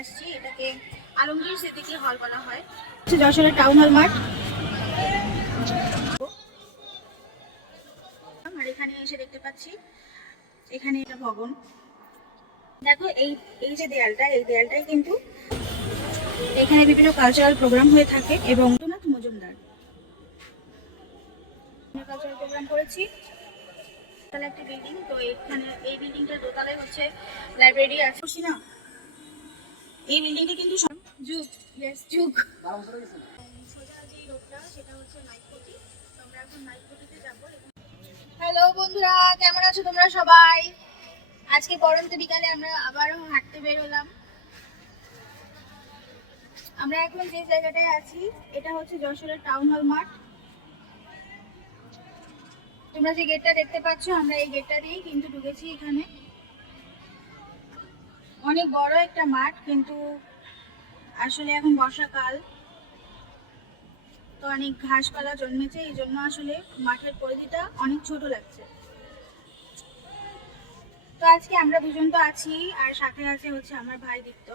আসছি, এটাকে আলমগীর সিদ্দিকী হল বলা হয়। যশোরের টাউন হল মাঠ। আর এখানে এসে দেখতে পাচ্ছি এখানে এটা ভবন। দেখো এই এই যে দেয়ালটা, এই দেয়ালটাই কিন্তু এখানে বিভিন্ন কালচারাল প্রোগ্রাম হয়ে থাকে এবং রবীন্দ্রনাথ মজুমদার কালচারাল প্রোগ্রাম করেছি। তাহলে একটা বিল্ডিং, তো এখানে এই বিল্ডিংটার দোতলায় হচ্ছে লাইব্রেরি আছে না। এই বিল্ডিংটা কিন্তু যুগ যুগ সোজা যে রোডটা সেটা হচ্ছে নাইটপটি। তো আমরা এখন নাইটপটিতে যাবো। হ্যালো বন্ধুরা, কেমন আছো তোমরা সবাই? আজকে পরন্ত বিকালে আমরা আবারও হাঁটতে বের হলাম। আমরা এখন যে জায়গাটায় আছি এটা হচ্ছে যশোরের টাউন হল মাঠ। তোমরা যে গেটটা দেখতে পাচ্ছ, আমরা এই গেটটা দিয়েই কিন্তু ঢুকেছি। এখানে অনেক বড় একটা মাঠ, কিন্তু আসলে এখন বর্ষাকাল, তো অনেক ঘাসপালা জন্মেছে, এই জন্য আসলে মাঠের পরিধিটা অনেক ছোট লাগছে। তো আজকে আমরা দুজন তো আছি, আর সাথে আছে হচ্ছে আমার ভাই দীপ্ত।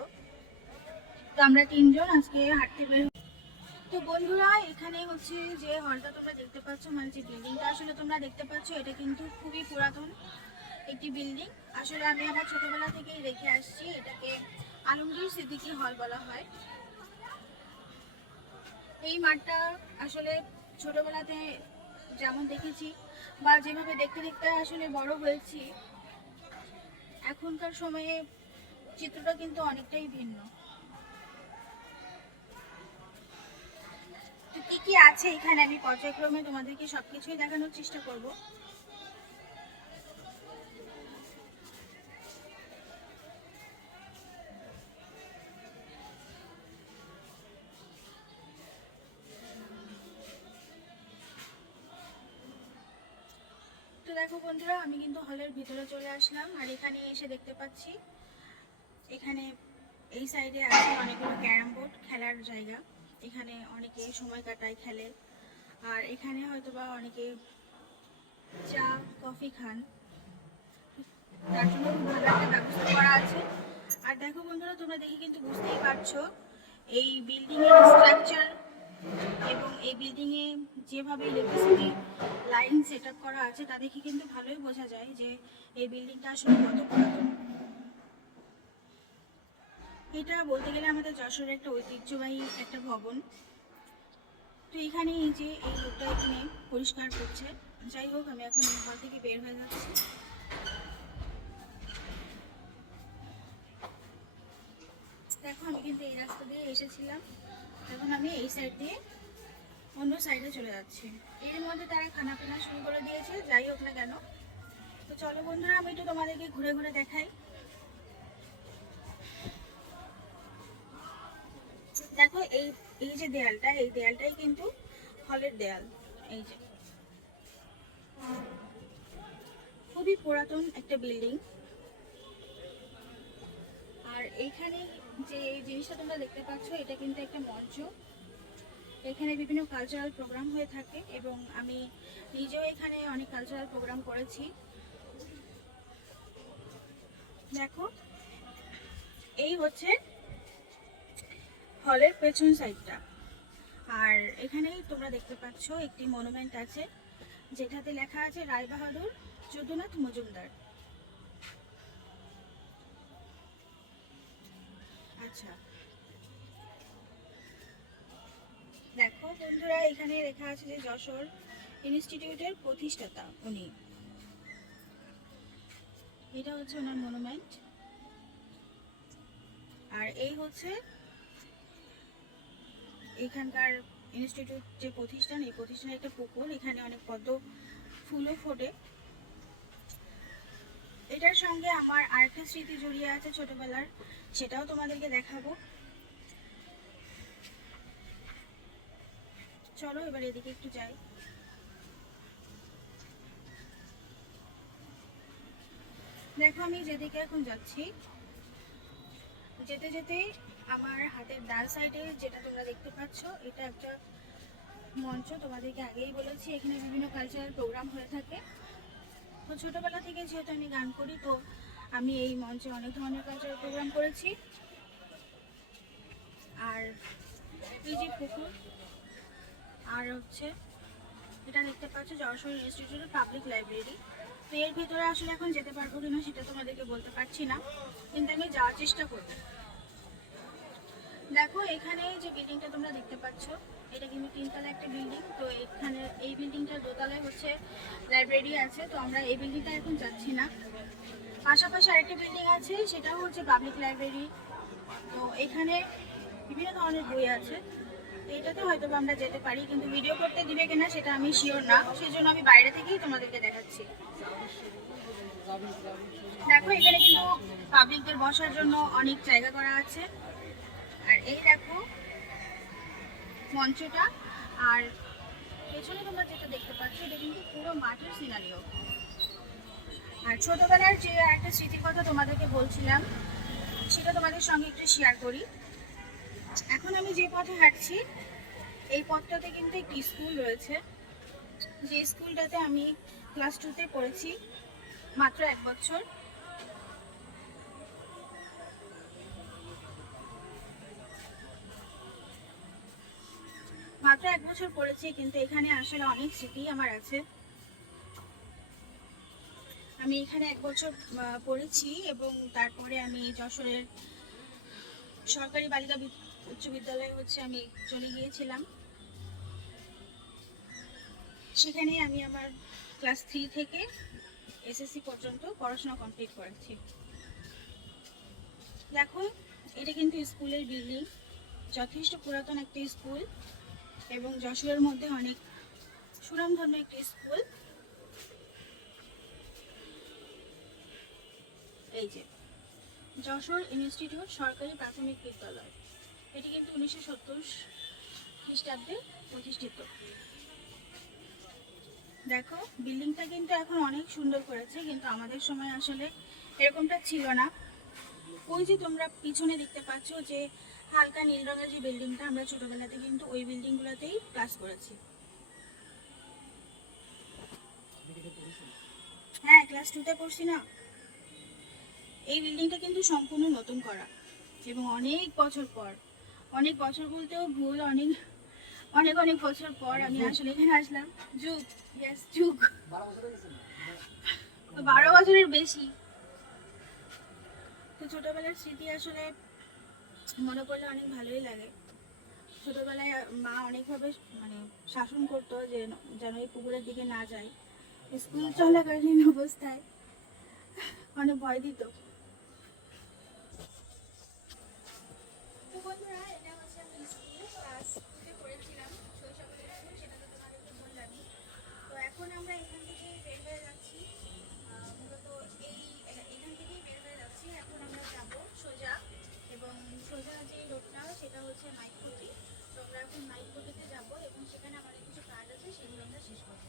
তো আমরা তিনজন আজকে হাঁটতে বের। তো বন্ধুরা, এখানে হচ্ছে যে হলটা তোমরা দেখতে পাচ্ছ, মানে যে বিল্ডিংটা আসলে তোমরা দেখতে পাচ্ছ, এটা কিন্তু খুবই পুরাতন একটি বিল্ডিং। আসলে আমি আমার ছোটবেলা থেকেই দেখে আসছি, এটাকে আলমগীর সিদ্দিকী হল বলা হয়। এই মাঠটা আসলে ছোটবেলাতে যেমন দেখেছি বা যেভাবে দেখতে দেখতে আসলে বড় হয়েছি, এখনকার সময়ে চিত্রটা কিন্তু অনেকটাই ভিন্ন। তো কি কি আছে এখানে আমি পর্যায়ক্রমে তোমাদেরকে সবকিছুই দেখানোর চেষ্টা করব। তো দেখো বন্ধুরা, আমি কিন্তু হলের ভিতরে চলে আসলাম, আর এখানে এসে দেখতে পাচ্ছি এখানে এই সাইডে আছে অনেকগুলো ক্যারাম বোর্ড খেলার জায়গা। এখানে অনেকে সময় কাটায়, খেলে। আর এখানে হয়তোবা অনেকে চা কফি খান, তার জন্য খুব ভালো একটা ব্যবস্থা করা আছে। আর দেখো বন্ধুরা, তোমরা দেখে কিন্তু বুঝতেই পারছো এই বিল্ডিং এর স্ট্রাকচার এবং এই বিল্ডিং এ যেভাবে ইলেকট্রিসিটি লাইন সেট আপ করা আছে, তা দেখে কিন্তু ভালোই বোঝা যায় যে এই বিল্ডিংটা আসলে কত পুরাতন। এটা বলতে গেলে আমাদের যশোরের একটা ঐতিহ্যবাহী একটা ভবন। তো এখানে এই যে এই লোকটা এখানে পরিষ্কার করছে। যাই হোক, আমি এখন এই হল থেকে বের হয়ে যাচ্ছি। দেখো, আমি কিন্তু এই রাস্তা দিয়ে এসেছিলাম, এখন আমি এই সাইড দিয়ে অন্য সাইডে চলে যাচ্ছি। এর মধ্যে তারা খানা পিনা শুরু করে দিয়েছে, যাই হোক না কেন। তো চলো বন্ধুরা, আমি একটু তোমাদেরকে ঘুরে ঘুরে দেখাই। দেখো এই এই যে দেয়ালটা, এই দেয়ালটাই কিন্তু হলের দেয়াল। এই যে খুবই পুরাতন একটা বিল্ডিং। আর এইখানে যে জিনিসটা তোমরা দেখতে পাচ্ছ, এটা কিন্তু একটা মঞ্চ। এখানে বিভিন্ন কালচারাল প্রোগ্রাম হয়ে থাকে এবং আমি নিজেও এখানে অনেক কালচারাল প্রোগ্রাম করেছি। দেখো এই হচ্ছে হলের পেছন সাইডটা। আর এখানেই তোমরা দেখতে পাচ্ছ একটি মনুমেন্ট আছে, যেটাতে লেখা আছে রায়বাহাদুর যদুনাথ মজুমদার। আচ্ছা, দেখো বন্ধুরা, এখানে লেখা আছে যে যশোর ইনস্টিটিউটের প্রতিষ্ঠাতা উনি। এটা হচ্ছে ওনার মনুমেন্ট। আর এই হচ্ছে এখানকার ইনস্টিটিউট যে প্রতিষ্ঠান, এই প্রতিষ্ঠানের একটা পুকুর, এখানে অনেক পদ্ম ফুলও ফোটে। এটার সঙ্গে আমার আরেকটা স্মৃতি জড়িয়ে আছে ছোটবেলার, সেটাও তোমাদেরকে দেখাবো। চলো এবার এদিকে একটু যাই। দেখো আমি যেদিকে এখন যাচ্ছি, যেতে যেতে আমার হাতের ডান সাইডে যেটা তোমরা দেখতে পাচ্ছ, এটা একটা মঞ্চ। তোমাদেরকে আগেই বলেছি এখানে বিভিন্ন কালচারাল প্রোগ্রাম হয়ে থাকে। তো ছোটবেলা থেকে যেহেতু আমি গান করি, তো আমি এই মঞ্চে অনেক ধরনের কালচারাল প্রোগ্রাম করেছি। পুকুর। আর হচ্ছে এটা দেখতে পাচ্ছ যশোর ইনস্টিটিউটের পাবলিক লাইব্রেরি। তো এর ভিতরে আসলে এখন যেতে পারবো কিনা সেটা তোমাদেরকে বলতে পারছি না, কিন্তু আমি যাওয়ার চেষ্টা করব। দেখো এখানে যে বিল্ডিংটা তোমরা দেখতে পাচ্ছ এটা কিন্তু 3তলা একটা বিল্ডিং। তো এখানে এই বিল্ডিংটার দোতলায় হচ্ছে লাইব্রেরি আছে। তো আমরা এই বিল্ডিংটা এখন যাচ্ছি না, পাশাপাশি আরেকটা বিল্ডিং আছে সেটাও হচ্ছে পাবলিক লাইব্রেরি। তো এখানে বিভিন্ন ধরনের বই আছে। তো এটাতে হয়তো আমরা যেতে পারি, কিন্তু ভিডিও করতে দিবে কিনা সেটা আমি শিওর না, সেই জন্য আমি বাইরে থেকেই তোমাদেরকে দেখাচ্ছি। দেখো এখানে কিন্তু পাবলিকদের বসার জন্য অনেক জায়গা করা আছে। আর এই দেখো মঞ্চটা, আর পেছনে তোমরা যেটা দেখতে পাচ্ছ এটা কিন্তু পুরো মাঠের সিনারিও। আর ছোটবেলার যে একটা স্মৃতির কথা তোমাদেরকে বলছিলাম সেটা তোমাদের সঙ্গে একটু শেয়ার করি। এখন আমি যে পথে হাঁটছি এই পথটাতে কিন্তু একটি স্কুল রয়েছে, যে স্কুলটাতে আমি ক্লাস 2তে পড়েছি মাত্র 1 বছর। মাত্র 1 বছর পড়েছি, কিন্তু এখানে আসলে অনেক স্মৃতি আমার আছে। আমি এখানে 1 বছর পড়েছি এবং তারপরে আমি যশোরের সরকারি বালিকা উচ্চ বিদ্যালয়ে হচ্ছে আমি চলে গিয়েছিলাম। সেখানে আমি আমার ক্লাস 3 থেকে এসএসসি পর্যন্ত পড়াশোনা কমপ্লিট করেছি। দেখো এটা কিন্তু স্কুলের বিল্ডিং, যথেষ্ট পুরাতন একটা স্কুল এবং যশোরের মধ্যে অনেক সুনামধন্য একটি স্কুল। এই যে যশোর ইনস্টিটিউট সরকারি প্রাথমিক বিদ্যালয়, এটি কিন্তু 1970 খ্রিস্টাব্দে প্রতিষ্ঠিত। দেখো বিল্ডিংটা কিন্তু এখন অনেক সুন্দর করেছে, কিন্তু আমাদের সময় আসলে এরকমটা ছিল না। ওই যে তোমরা পিছনে দেখতে পাচ্ছ যে হালকা নীল রঙের যে বিল্ডিংটা, আমরা ছোটবেলাতে কিন্তু ওই বিল্ডিংগুলোতেই ক্লাস করেছি। হ্যাঁ ক্লাস 2তে পড়ছি না। এই বিল্ডিংটা কিন্তু সম্পূর্ণ নতুন করা এবং অনেক বছর পর, অনেক বছর বলতেও ভুল, অনেক অনেক অনেক বছর পর আমি আসলে এখানে আসলাম। যুগ, ইয়েস যুগ, 12 বছরের বেশি। তো ছোটবেলার স্মৃতি আসলে মনে করলে অনেক ভালোই লাগে। ছোটবেলায় মা অনেকভাবে মানে শাসন করতো যে যেন এই পুকুরের দিকে না যায়, স্কুল চলাকালীন অবস্থায় অনেক ভয় দিত। তো বন্ধুরা এটা হচ্ছে আমি স্কুল ক্লাস 2তে পড়েছিলাম, শৈশবের স্কুল, সেটা তো তোমাদেরকে বললামই। তো এখন আমরা এখান থেকে বের হয়ে যাচ্ছি, মূলত এখান থেকেই বের হয়ে যাচ্ছি। এখন আমরা যাব সোজা, এবং সোজা যে রোডটা সেটা হচ্ছে নাইটকুটি। তো আমরা এখন নাইটকুটিতে যাব এবং সেখানে আমাদের কিছু কাজ আছে, সেগুলো আমরা শেষ করব।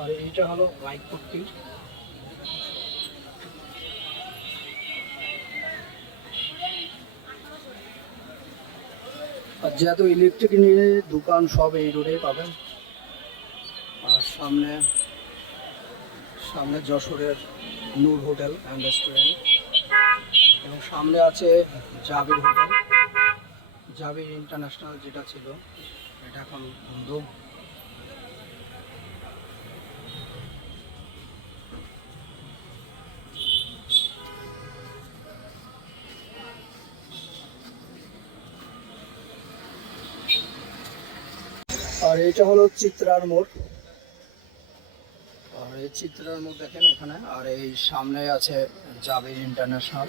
আর এইটা হলো নাইটকুটি। আর যত ইলেকট্রিক নিয়ে দোকান সব এই রোডে পাবেন। আর সামনে সামনে যশোরের নূর হোটেল অ্যান্ড রেস্টুরেন্ট, এবং সামনে আছে জাবির হোটেল, জাবির ইন্টারন্যাশনাল যেটা ছিল এটা এখন বন্ধ। আর এটা হলো চিত্রার মোড়। আর এই চিত্রার মোড় দেখেন এখানে, আর এই সামনে আছে জাবির ইন্টারন্যাশনাল।